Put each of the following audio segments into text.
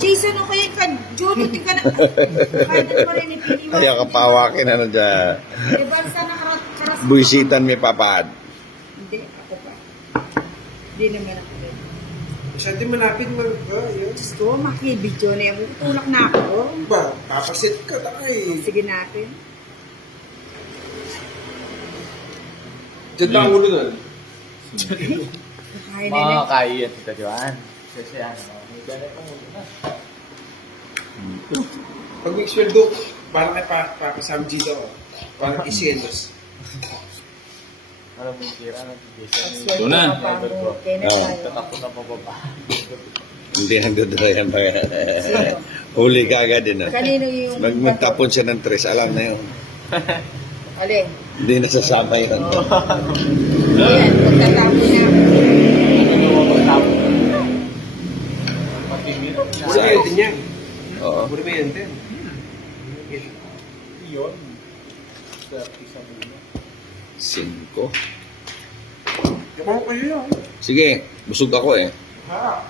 Jason, o kaya ka, Jono, di ka na. Kaya pa rin ipiniwan. Ayaw ka pawakin na dyan. Diba sa nakaras? Buisitan may papad. Hindi, ako pa. Hindi naman ako rin. Masyado malapit mo ka. Yun. Diyos ko, makibidyo na yan. Tulak na ako. Ba, papasit ka takay. Sige natin. Diyan ang ulo nun. Kaya na Mga yan. kaya Tita Joan. Kasi ano, may ganit ang ulo na. Pag may sweldo, parang kay Papa dito. Parang isiendos. Alam mo yung tira ng Jason. Swerte na. ka pa mo. Kaya na Oo. tayo. Tatakbo na pababa. Hindi nandodoro yan. Sino? Huli ka agad din. Kanino yung... Magtapon siya ng tres, alam na yun. Alin? Hindi nasasama yun. Ayan, pagtatapon niya. Ano mo magtapos? Patingin. Muna ba yun din yan? Oo. Muna ba yun din? Yun. Sa isang ulo. 5. Ako kayo yun. Sige, busog ako eh. Ha?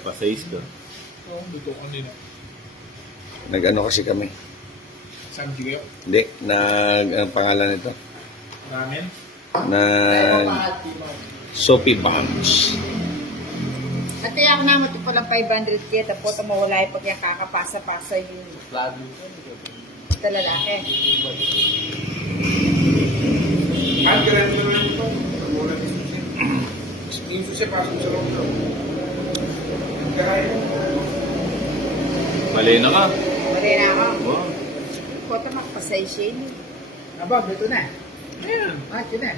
Pa-6 ka. Oo, dito ko nila. Nag-ano kasi kami. Saan kayo? Hindi, ang pangalan nito? Ramen? Soapy Bombs. At kaya ako naman ito palang 500 kaya tapos mawala yung pag yung kakapasa-pasa yung Lagi. sa lalaki. Ang ganun mo naman ito. Muna yung susi. Yung susi pasok sa loob daw. Ang kaya. Mali na ka. Wala na ako. Oh. Kota makapasay siya yun. Aba, dito na. Ayan. Ito na.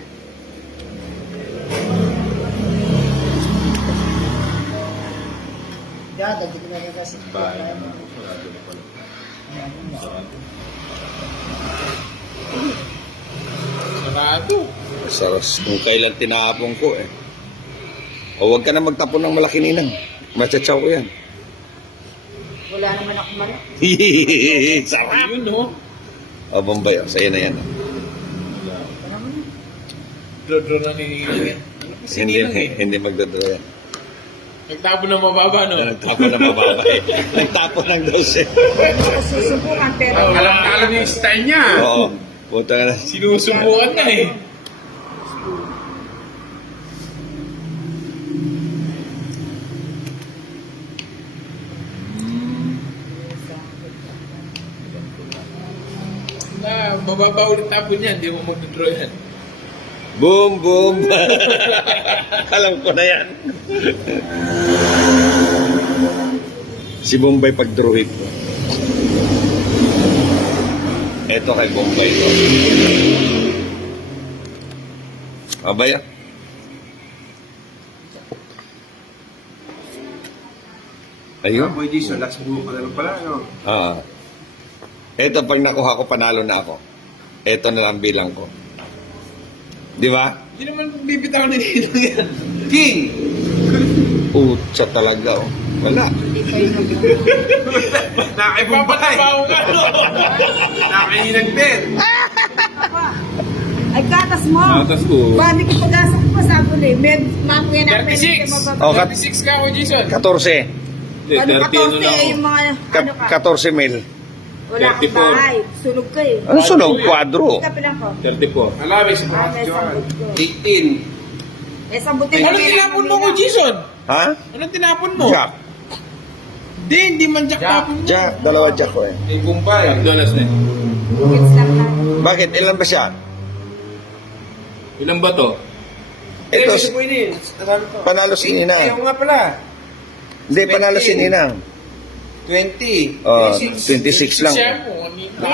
Dada, dito na yung kasi. Bahay naman. Sarado na pala. Sarado. Sarado. Saras kung kailan tinapon ko eh. O wag ka na magtapon ng malaki ninang. Matsatsaw ko yan. Wala naman ako malak. Sarap! Ayun, no? O Bombay, sa'yo na yan. Dro-dro na ni... Hindi magdadala yan. Nagtapo na mababa, no? Nagtapon na mababa eh. Nagtapon ng 12. Susubukan pero... Alam yung style niya. Oo. Puta na. Sinusubukan na eh. Mababa ulit tapo niyan, hindi mo mag-draw yan. Boom, boom. Alam ko na yan. Si Bombay pagdruhit ko. Eto kay Bombay to. Abay ah. Ayun. Boy Jason, last move ka na lang pala, no? Eto pag nakuha ko, panalo na ako. Eto na lang bilang ko. Di ba? Hindi naman bibitaw ni Ninong yan. King! Utsa talaga oh. Wala. Hindi pa yun ang... Nakaibumbay! Papatrabaho ka, no? Nakainang din! Ay, gatas mo! Gatas ko. Bani ko pag-asa ko pa sa akin eh. Mamaya na 36. Oh, 36 ka ako, Jason. 14. Hindi, Ano 30 ano 14 na ako. yung mga... Ano ka? 14 mil. Wala kang 34. bahay. Sunog ka eh. Ano sunog? Kwadro. Kapilang ko. 34. Alawin si Ah, Papa may Joan. sambot ko. 18. Eh, sambutin Anong tinapon mo ko, Jason? Ha? Anong tinapon mo? Jack. Hindi man Jack tapon mo. Jack. Dalawa Jack ko eh. May Bombay. Donas na eh. Gets lang lang. Bakit? Ilan ba siya? Ilan ba to? Ito, Gusto mo yun. Ano to? panalo si Ninang. Ayaw nga pala. Hindi, panalo si Ninang. 20. Oh, 26 lang. Siya mo.